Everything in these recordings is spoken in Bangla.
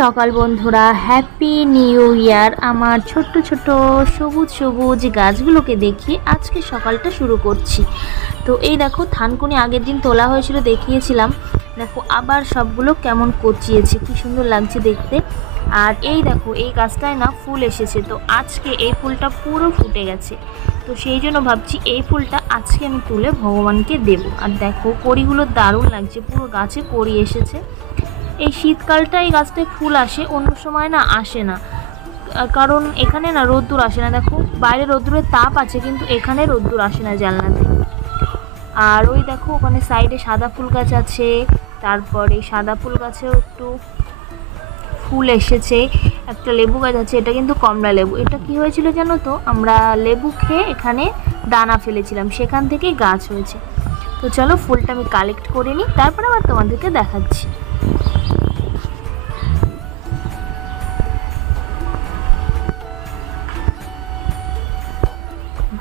সকাল বন্ধুরা, হ্যাপি নিউ ইয়ার। আমার ছোট্ট ছোট্ট সবুজ সবুজ গাছগুলোকে দেখিয়ে আজকে সকালটা শুরু করছি। তো এই দেখো, থানকুনি আগের দিন তোলা হয়েছিল, দেখিয়েছিলাম। দেখো আবার সবগুলো কেমন কচিয়েছে, কি সুন্দর লাগছে দেখতে। আর এই দেখো, এই গাছটায় না ফুল এসেছে, তো আজকে এই ফুলটা পুরো ফুটে গেছে। তো সেই জন্য ভাবছি এই ফুলটা আজকে আমি তুলে ভগবানকে দেব। আর দেখো কড়িগুলো দারুণ লাগছে, পুরো গাছে কড়ি এসেছে। এই শীতকালটা এই গাছটায় ফুল আসে, অন্য সময় না আসে না, কারণ এখানে না রোদ্দুর আসে না। দেখো বাইরে রোদ্দুরের তাপ আছে, কিন্তু এখানে রোদ্দুর আসে না জানলাতে। আর ওই দেখো ওখানে সাইডে সাদা ফুল গাছ আছে, তারপরে সাদা ফুল গাছেও একটু ফুল এসেছে। একটা লেবু গাছ আছে, এটা কিন্তু কমলা লেবু। এটা কি হয়েছিল জানো তো, আমরা লেবু খেয়ে এখানে দানা ফেলেছিলাম, সেখান থেকেই গাছ হয়েছে। তো চলো ফুলটা আমি কালেক্ট করে নিই, তারপর আবার তোমাদেরকে দেখাচ্ছি।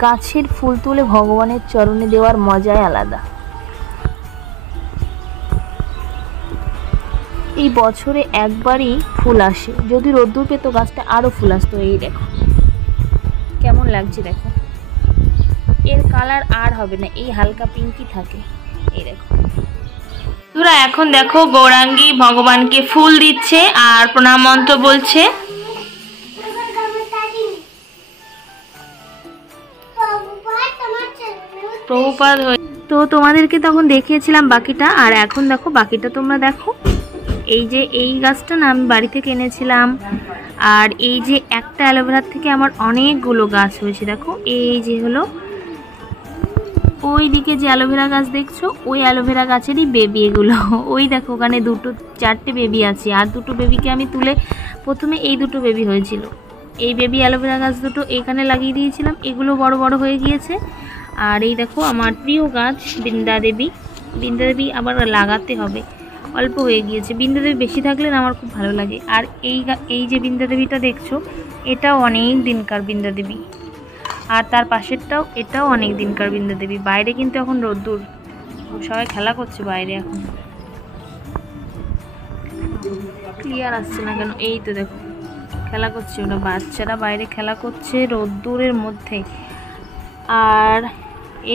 গাছের ফুল তুলে ভগবানের চরণে দেওয়ার মজাই আলাদা। এই বছরে একবারই ফুল আসে, যদি রোদ্দুর পেতো গাছটা আরো ফুল আসতো। এই দেখো কেমন লাগছে, দেখো এর কালার আর হবে না, এই হালকা পিঙ্কি থাকে। এই দেখো তোরা, এখন দেখো গৌরাঙ্গী ভগবানকে ফুল দিচ্ছে আর প্রণাম মন্ত্র বলছে। প্রভুপাদ হয়ে তো তোমাদেরকে তখন দেখিয়েছিলাম বাকিটা, আর এখন দেখো বাকিটা তোমরা দেখো। এই যে এই গাছটা না আমি বাড়ি থেকে এনেছিলাম, আর এই যে একটা অ্যালোভেরার থেকে আমার অনেকগুলো গাছ হয়েছে। দেখো এই যে হলো ওই দিকে যে অ্যালোভেরা গাছ দেখছো, ওই অ্যালোভেরা গাছেরই বেবি এগুলো। ওই দেখো ওখানে চারটে বেবি আছে, আর দুটো বেবিকে আমি তুলে, প্রথমে এই দুটো বেবি হয়েছিল, এই বেবি অ্যালোভেরা গাছ দুটো এখানে লাগিয়ে দিয়েছিলাম, এগুলো বড় বড় হয়ে গিয়েছে। আর এই দেখো আমার প্রিয় গাছ বৃন্দা দেবী, আবার লাগাতে হবে, অল্প হয়ে গিয়েছে। বৃন্দা দেবী বেশি থাকলে না আমার খুব ভালো লাগে। আর এই যে বৃন্দা দেবীটা দেখছো, এটাও অনেক দিনকার বৃন্দা দেবী, আর তার পাশেরটাও, এটাও অনেক দিনকার বৃন্দা দেবী। বাইরে কিন্তু এখন রোদ্দুর, সবাই খেলা করছে বাইরে, এখন ক্লিয়ার আসছে না কেন, এই তো দেখো খেলা করছে ওরা, বাচ্চারা বাইরে খেলা করছে রোদ্দুরের মধ্যে। আর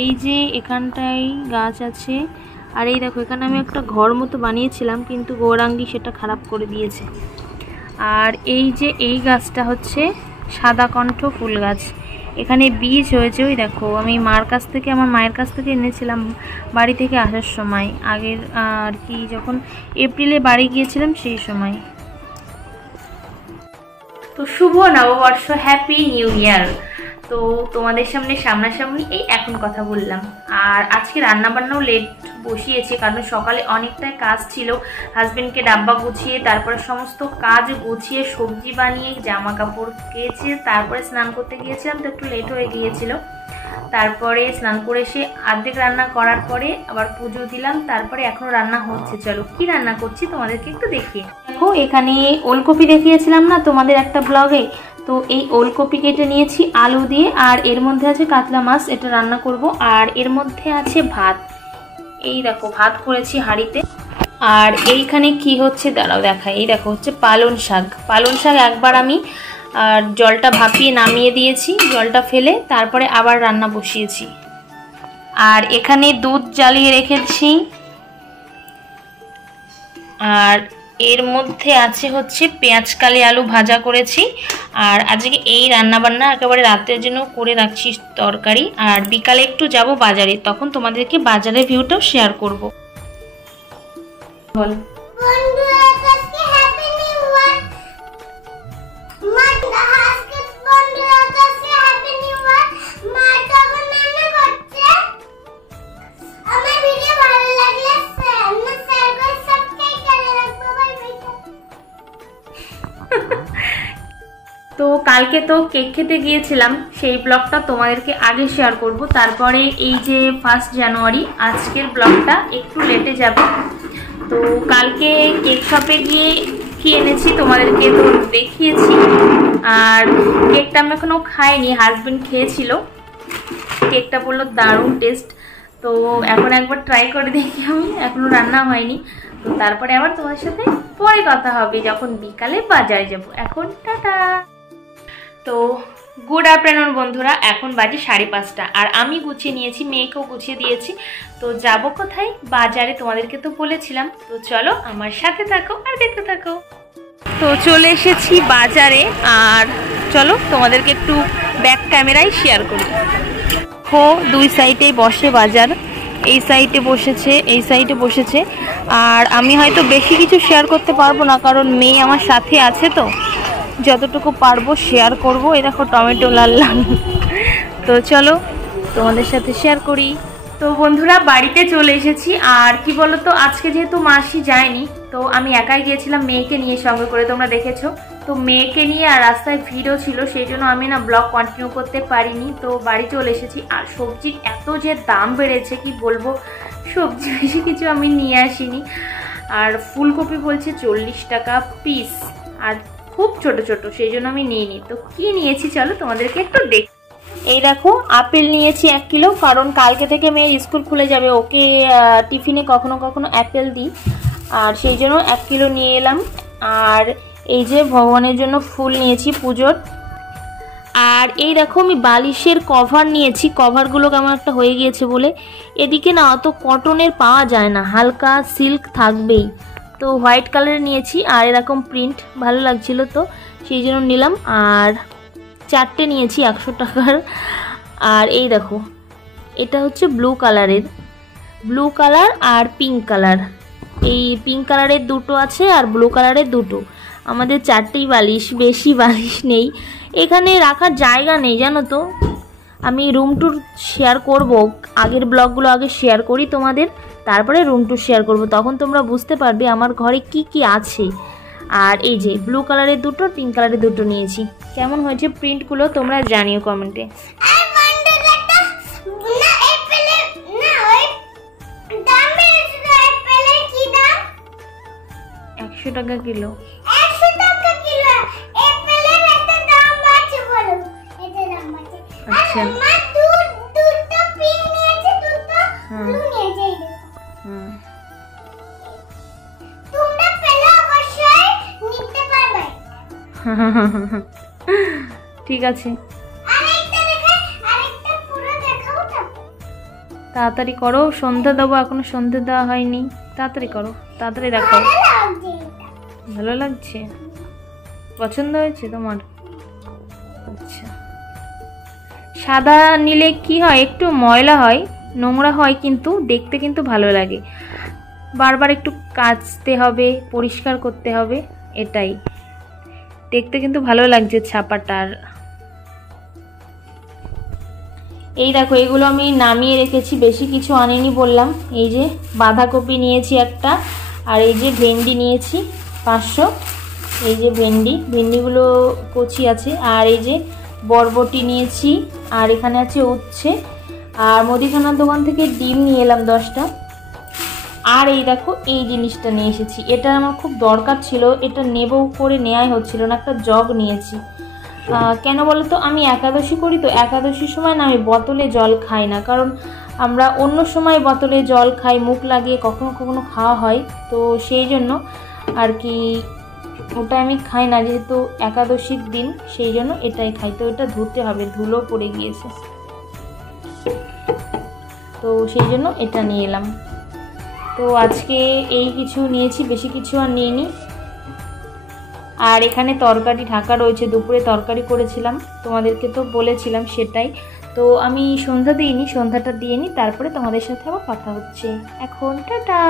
এই যে এখানটায় গাছ আছে, আর এই দেখো এখানে আমি একটা ঘর মতো বানিয়েছিলাম, কিন্তু গৌরাঙ্গী সেটা খারাপ করে দিয়েছে। আর এই যে এই গাছটা হচ্ছে সাদা কণ্ঠ ফুল গাছ, এখানে বীজ হয়েছে। ওই দেখো আমি আমার মায়ের কাছ থেকে এনেছিলাম বাড়ি থেকে আসার সময়, আগের আর কি যখন এপ্রিলে বাড়ি গিয়েছিলাম সেই সময়। তো শুভ নববর্ষ, হ্যাপি নিউ ইয়ার। তো তোমাদের সামনাসামনি এই এখন কথা বললাম। আর আজকে রান্নাবান্নাও লেট বসিয়েছি, কারণ সকালে অনেকটাই কাজ ছিল। হাজবেন্ডকে ডাব্বা গুছিয়ে, তারপরে সমস্ত কাজ গুছিয়ে, সবজি বানিয়ে, জামা কাপড় কেচে, তারপরে স্নান করতে গিয়েছিলাম, তো একটু লেট হয়ে গিয়েছিল। তারপরে স্নান করে এসে অর্ধেক রান্না করার পরে আবার পুজো দিলাম, তারপরে এখনো রান্না হচ্ছে। চলো কি রান্না করছি তোমাদেরকে একটু দেখিয়ে। দেখো এখানে ওলকপি দেখিয়েছিলাম না তোমাদের একটা ব্লগে, তো এই ওলকপি কেটে নিয়েছি আলু দিয়ে, আর এর মধ্যে আছে কাতলা মাছ, এটা রান্না করব। আর এর মধ্যে আছে ভাত, এই দেখো ভাত করেছি হাঁড়িতে। আর এইখানে কি হচ্ছে দাঁড়াও দেখাই, এই দেখো হচ্ছে পালং শাক একবার আমি আর জলটা ভাপিয়ে নামিয়ে দিয়েছি, জলটা ফেলে তারপরে আবার রান্না বসিয়েছি। আর এখানে দুধ জ্বালিয়ে রেখেছি, আর এর মধ্যে আছে হচ্ছে পেঁয়াজ কালি আলু ভাজা করেছি। আর আজকে এই রান্নাবান্না একেবারে রাতের জন্য করে রাখছি তরকারি। আর বিকালে একটু যাব বাজারে, তখন তোমাদেরকে বাজারের ভিউটাও শেয়ার করব। বল তো কালকে তো কেক খেতে গিয়েছিলাম, সেই ব্লগটা তোমাদেরকে আগে শেয়ার করব। তারপরে এই যে 1 জানুয়ারি, আজকের ব্লগটা একটু লেটে যাবে। তো কালকে কেক শপে গিয়ে কি এনেছি তোমাদেরকে তো দেখিয়েছি। আর কেকটা আমি এখনো খাইনি, হাজবেন্ড খেয়েছিল, কেকটা বললো দারুণ টেস্ট। তো এখন একবার ট্রাই করে দেখি, আমি এখনো রান্না হয়নি। তো তারপরে আবার তোমার সাথে পরে কথা হবে যখন বিকালে বাজারে যাব। এখন টাটা। তো গুড আফটারনুন বন্ধুরা, এখন বাজে 5:30 আর আমি গুছিয়ে নিয়েছি, মেয়েকেও গুছিয়ে দিয়েছি। তো যাব কোথায়? বাজারে, তোমাদেরকে তো বলেছিলাম। তো চলো আমার সাথে থাকো আর দেখতে থাকো। তো চলে এসেছি বাজারে, আর চলো তোমাদেরকে একটু ব্যাক ক্যামেরায় শেয়ার করি। দুই সাইডে বসে বাজার, এই সাইডে বসেছে, এই সাইডে বসেছে। আর আমি হয়তো বেশি কিছু শেয়ার করতে পারবো না, কারণ মেয়ে আমার সাথে আছে, তো যতটুকু পারবো শেয়ার করব। এই দেখো টমেটো লাল লাল। তো চলো তোমাদের সাথে শেয়ার করি। তো বন্ধুরা বাড়িতে চলে এসেছি। আর কি বলতো, আজকে যেহেতু মাসি যায়নি, তো আমি একাই গিয়েছিলাম মেয়েকে নিয়ে সঙ্গে করে, তোমরা দেখেছো। তো মেয়েকে নিয়ে আর রাস্তায় ভিড়ও ছিল, সেই জন্য আমি না ব্লগ কন্টিনিউ করতে পারিনি। তো বাড়ি চলে এসেছি। আর সবজির এত যে দাম বেড়েছে কি বলবো, সবজি বেশি কিছু আমি নিয়ে আসিনি। আর ফুলকপি বলছে 40 টাকা পিস, আর খুব ছোট ছোট, সেই জন্য আমি নিইনি। তো কি নিয়েছি চলো তোমাদেরকে একটু দেখ। এই দেখো আপেল নিয়েছি 1 কিলো, কারণ কালকে থেকে মেয়ের স্কুল খুলে যাবে, ওকে টিফিনে কখনো কখনো অ্যাপেল দিই, আর সেই জন্য 1 কিলো নিয়ে এলাম। আর এই যে ভগবানের জন্য ফুল নিয়েছি পুজোর। আর এই দেখো আমি বালিশের কভার নিয়েছি, কভারগুলো কেমন একটা হয়ে গিয়েছে বলে। এদিকে না অত কটনের পাওয়া যায় না, হালকা সিল্ক থাকবেই, তো হোয়াইট কালারের নিয়েছি। আর এরকম প্রিন্ট ভালো লাগছিল, তো সেই জন্য নিলাম। আর 4টে নিয়েছি 100 টাকার। আর এই দেখো এটা হচ্ছে ব্লু কালারের, ব্লু কালার আর পিঙ্ক কালার। এই পিঙ্ক কালারের 2টো আছে আর ব্লু কালারের 2টো। আমাদের 4টেই বালিশ, বেশি বালিশ নেই, এখানে রাখার জায়গা নেই জানো তো। আমি রুম ট্যুর শেয়ার করব, আগের ব্লগগুলো আগে শেয়ার করি তোমাদের, তারপরে রুম ট্যুর শেয়ার করব, তখন তোমরা বুঝতে পারবে আমার ঘরে কি কি আছে। আর এই যে ব্লু কালারের 2টো, পিঙ্ক কালারের 2টো নিয়েছি। কেমন হয়েছে প্রিন্টগুলো তোমরা জানিও কমেন্টে। 100 টাকা কিলো। আচ্ছা ঠিক আছে, তাড়াতাড়ি করো, সন্ধ্যা দেবো, এখনো সন্ধ্যা দেওয়া হয়নি, তাড়াতাড়ি করো, তাড়াতাড়ি দেখাও। ভালো লাগছে? পছন্দ হয়েছে তোমার? আচ্ছা, সাদা নিলে কি হয়, একটু ময়লা হয়, নোংরা হয়, কিন্তু দেখতে কিন্তু ভালো লাগে। বারবার একটু কাচতে হবে, পরিষ্কার করতে হবে, এটাই। দেখতে কিন্তু ভালো লাগছে ছাপাটার। এই দেখো এগুলো আমি নামিয়ে রেখেছি, বেশি কিছু আনিনি বললাম। এই যে বাঁধাকপি নিয়েছি একটা, আর এই যে ভেন্ডি নিয়েছি 500। এই যে ভেন্ডিগুলো কচি আছে। আর এই যে বরবটি নিয়েছি, আর এখানে আছে উচ্ছে। আর মুদিখানার দোকান থেকে ডিম নিয়ে এলাম 10টা। আর এই দেখো এই জিনিসটা নিয়ে এসেছি, এটা আমার খুব দরকার ছিল, এটা নেব করে নেওয়াই হচ্ছিল না। একটা জগ নিয়েছি, কেন বলো তো, আমি একাদশী করি, তো একাদশীর সময় না আমি বোতলে জল খাই না, কারণ আমরা অন্য সময় বোতলে জল খাই, মুখ লাগিয়ে কখনো কখনো খাওয়া হয়, তো সেই জন্য আর কি ওটা আমি খাই না, যেহেতু একাদশীর দিন, সেই জন্য এটাই খাই। তো এটা ধুতে হবে, ধুলো পড়ে গিয়েছে, তো সেই জন্য এটা নিয়ে এলাম। তো আজকে এই কিছু নিয়েছি, বেশি কিছু আর নিইনি। আর এখানে তরকারি ঢাকা রয়েছে, দুপুরে তরকারি করেছিলাম, তোমাদেরকে তো বলেছিলাম সেটাই। তো আমি সন্ধ্যা দিইনি, সন্ধ্যাটা দিয়ে নিই, তারপরে তোমাদের সাথে আবার কথা হচ্ছে। এখন টাটা।